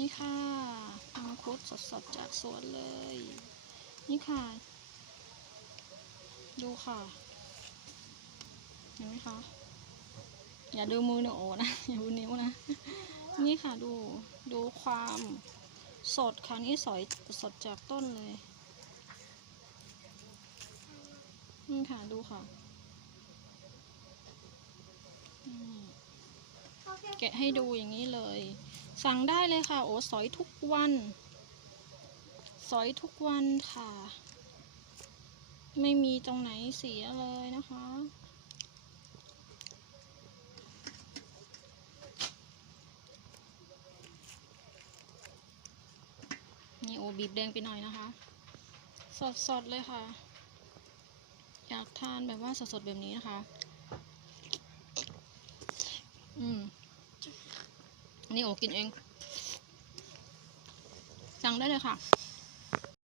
นี่ค่ะมังคุดสดๆจากสวนเลย นี่ค่ะ ดูค่ะ เห็นไหมคะ อย่าดูมือหนูโอนะ อย่าดูนิ้วนะ นี่ค่ะดู ดูความสดค่ะนี่สอยสดจากต้นเลย นี่ค่ะดูค่ะอืม แกะให้ดูอย่างนี้เลย สั่งได้เลยค่ะ โอ้สอยทุกวัน สอยทุกวันค่ะ ไม่มีตรงไหนเสียเลยนะคะนี่โอบีบแดงไปหน่อยนะคะ สดๆเลยค่ะ อยากทานแบบว่าสดๆแบบนี้นะคะ อืมอัน นี่โอกินเอง สั่งได้เลยค่ะ